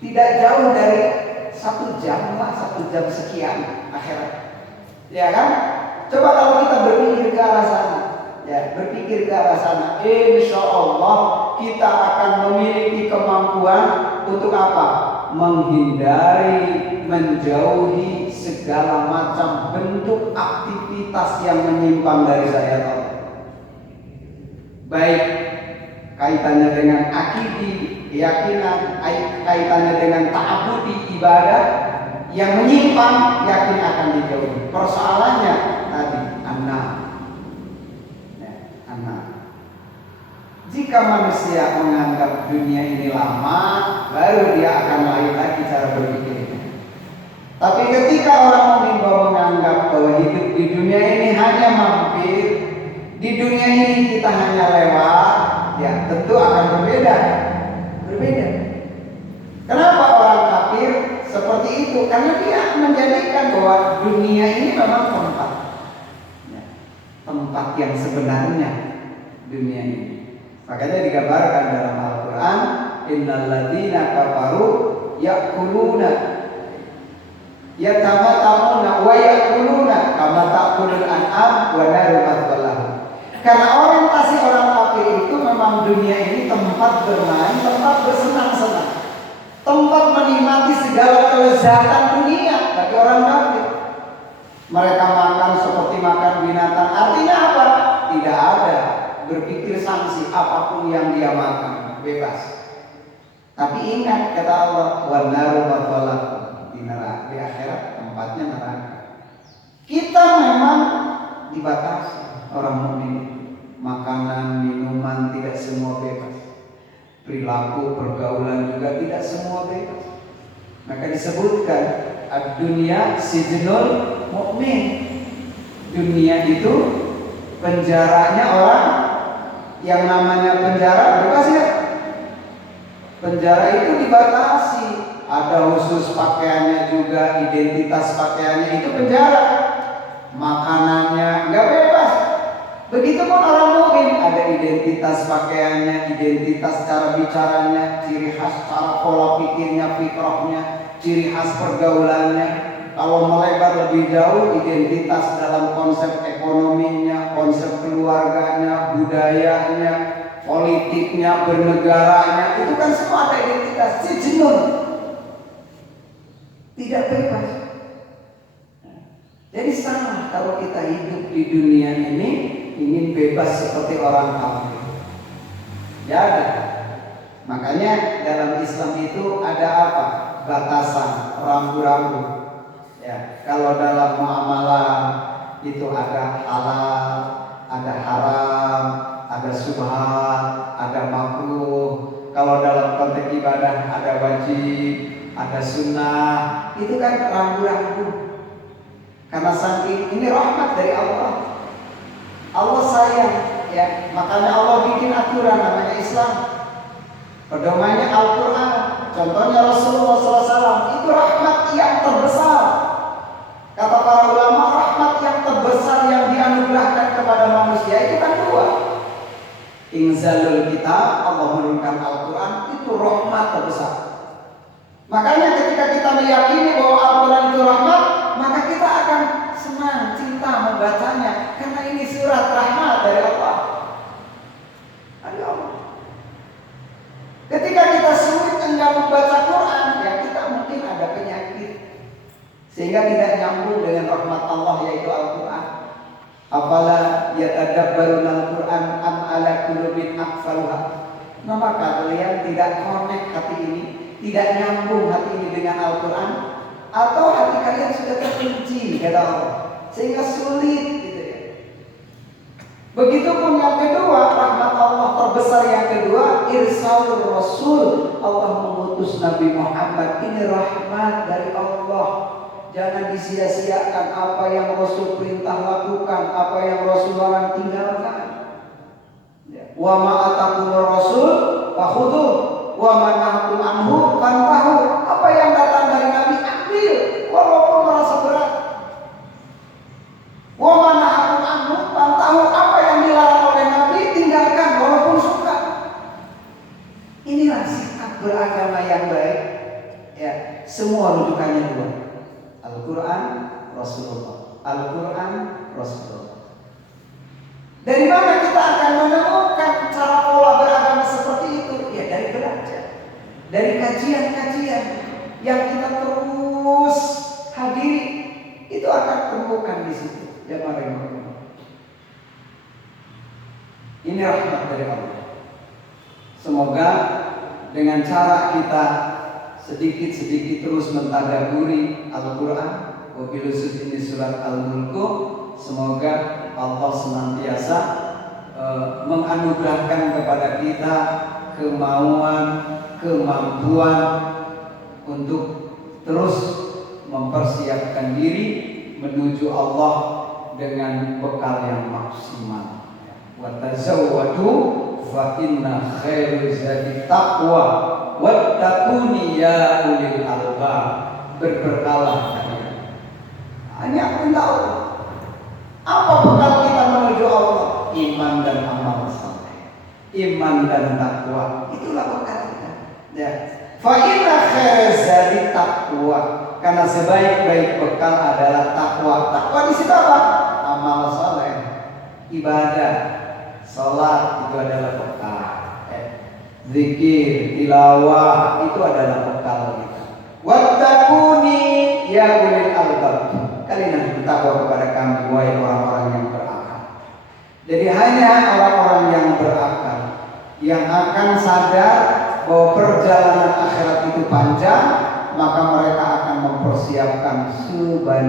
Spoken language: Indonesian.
tidak jauh dari 1 jam sekian akhirat, ya kan? Coba kalau kita berpikir ke arah sana, insya Allah kita akan memiliki kemampuan untuk apa? Menghindari, menjauhi segala macam bentuk aktivitas yang menyimpang dari syariat Allah. Baik kaitannya dengan akidi, keyakinan, kaitannya dengan ta'abudi, ibadah yang menyimpang, yakin akan dijauhi. Persoalannya tadi anak. Jika manusia menganggap dunia ini lama, baru dia akan lain lagi cara berpikirnya. Tapi ketika orang mukmin menganggap bahwa hidup di dunia ini hanya mampir, di dunia ini kita hanya lewat, ya tentu akan berbeda. Kenapa orang kafir seperti itu? Karena dia menjadikan bahwa dunia ini memang tempat yang sebenarnya dunia ini. Makanya digambarkan dalam Al-Quran, innal ladzina kafaru ya'kuluna yatamatta'una wa ya'kuluna kama ta'kulul an'am wa naru maswalahum. Karena orientasi orang kafir itu memang dunia ini tempat bermain, tempat bersenang-senang, tempat menikmati segala kelezatan dunia bagi orang kafir. Mereka makan seperti makan binatang. Artinya apa? Tidak ada berpikir sanksi apapun yang dia makan, bebas. Tapi ingat kata Allah, wan naru maswalahum, di neraka, di akhirat tempatnya neraka. Kita memang dibatasi orang mukmin. Makanan, minuman tidak semua bebas. Perilaku, pergaulan juga tidak semua bebas. Maka disebutkan ad-dunya sijnul mukmin. Dunia itu penjaranya orang. Yang namanya penjara bebas ya. Penjara itu dibatasi. Ada khusus pakaiannya juga, identitas pakaiannya itu penjara. Makanannya nggak bebas. Begitupun orang mukmin, ada identitas pakaiannya, identitas cara bicaranya, ciri khas cara pola pikirnya, fikrahnya, ciri khas pergaulannya. Kalau melebar lebih jauh, identitas dalam konsep ekonominya, konsep keluarganya, budayanya, politiknya, bernegaranya, itu kan semua ada identitas. Sijnun, tidak bebas. Jadi salah kalau kita hidup di dunia ini ingin bebas seperti orang kafir. Ya ada. Makanya dalam Islam itu ada apa? Batasan, rambu-rambu. Ya, kalau dalam muamalah itu ada halal, ada haram, ada subhan, ada makruh. Kalau dalam konteks ibadah ada wajib, ada sunnah. Itu kan rambu-rambu. Karena saking ini rahmat dari Allah. Allah sayang, ya. Makanya Allah bikin aturan namanya Islam. Pedomannya Al-Quran. Contohnya Rasulullah SAW. Itu rahmat yang terbesar. Kata para ulama, rahmat yang terbesar yang dianugerahkan kepada manusia itu kan 2. Inzalul kitab, Allah menurunkan Al-Quran, itu rahmat terbesar. Makanya ketika kita meyakini bahwa Al-Quran itu rahmat, maka kita akan senang, cinta membacanya. Karena ini surat rahmat dari Allah. Dari Allah. Ketika kita sulit enggan membaca Quran, ya kita mungkin ada penyakit. Sehingga tidak nyambung dengan rahmat Allah yaitu Al-Quran. Afala yatadabbaruna Al-Quran am ala qulubin aqfaluha. Maka kalian tidak connect hati ini, tidak nyambung hati ini dengan Al-Quran, atau hati kalian sudah terkunci kata Allah sehingga sulit gitu ya. Begitupun yang kedua, rahmat Allah terbesar yang kedua, irsalur rasul. Allah mengutus Nabi Muhammad, ini rahmat dari Allah. Jangan disia-siakan apa yang Rasul perintah lakukan, apa yang Rasul larang tinggalkan. Wa ma atakumur rasul fakhudhu wa ma nahakum anhu fantahu. Apa yang datang dari Nabi ambil walaupun merasa berat. Wa ma nahakum anhu fantahu. Apa yang dilarang oleh Nabi tinggalkan walaupun suka. Inilah sikap Sifat beragama yang baik, ya, semua rujukannya dua. Al-Quran, Rasulullah. Al-Quran, Rasulullah. Dari mana kita akan menemukan cara pola beragama seperti itu? Ya dari belajar, dari kajian-kajian yang kita terus hadiri, itu akan temukan di situ. Ya mari. Ini rahmat dari Allah. Semoga dengan cara kita sedikit-sedikit terus mentadaburi Al-Quran, wabil khusus ini surat Al-Mulk, semoga Allah senantiasa menganugerahkan kepada kita kemauan, kemampuan untuk terus mempersiapkan diri menuju Allah dengan bekal yang maksimal. Wa tazawwadu fa inna khairu zadi taqwa wattaquni ya ulil albab. Berbekalah kalian. Hanya perintah Allah. Apa bekal kita menuju Allah? Iman dan amal saleh, iman dan takwa. Itulah bekal kita. Ya. Fa inna khairu zadi taqwa. Karena sebaik-baik bekal adalah takwa. Takwa di situ apa? Amal saleh, ibadah, salat itu adalah bekal. Zikir, tilawah itu adalah bekal kita. Wattaquni ya ulil albab. Kalian harus bertakwa kepada kami wahai orang-orang yang berakal. Jadi hanya orang-orang yang berakal yang akan sadar bahwa perjalanan akhirat itu panjang, maka mereka akan mempersiapkan sebanyak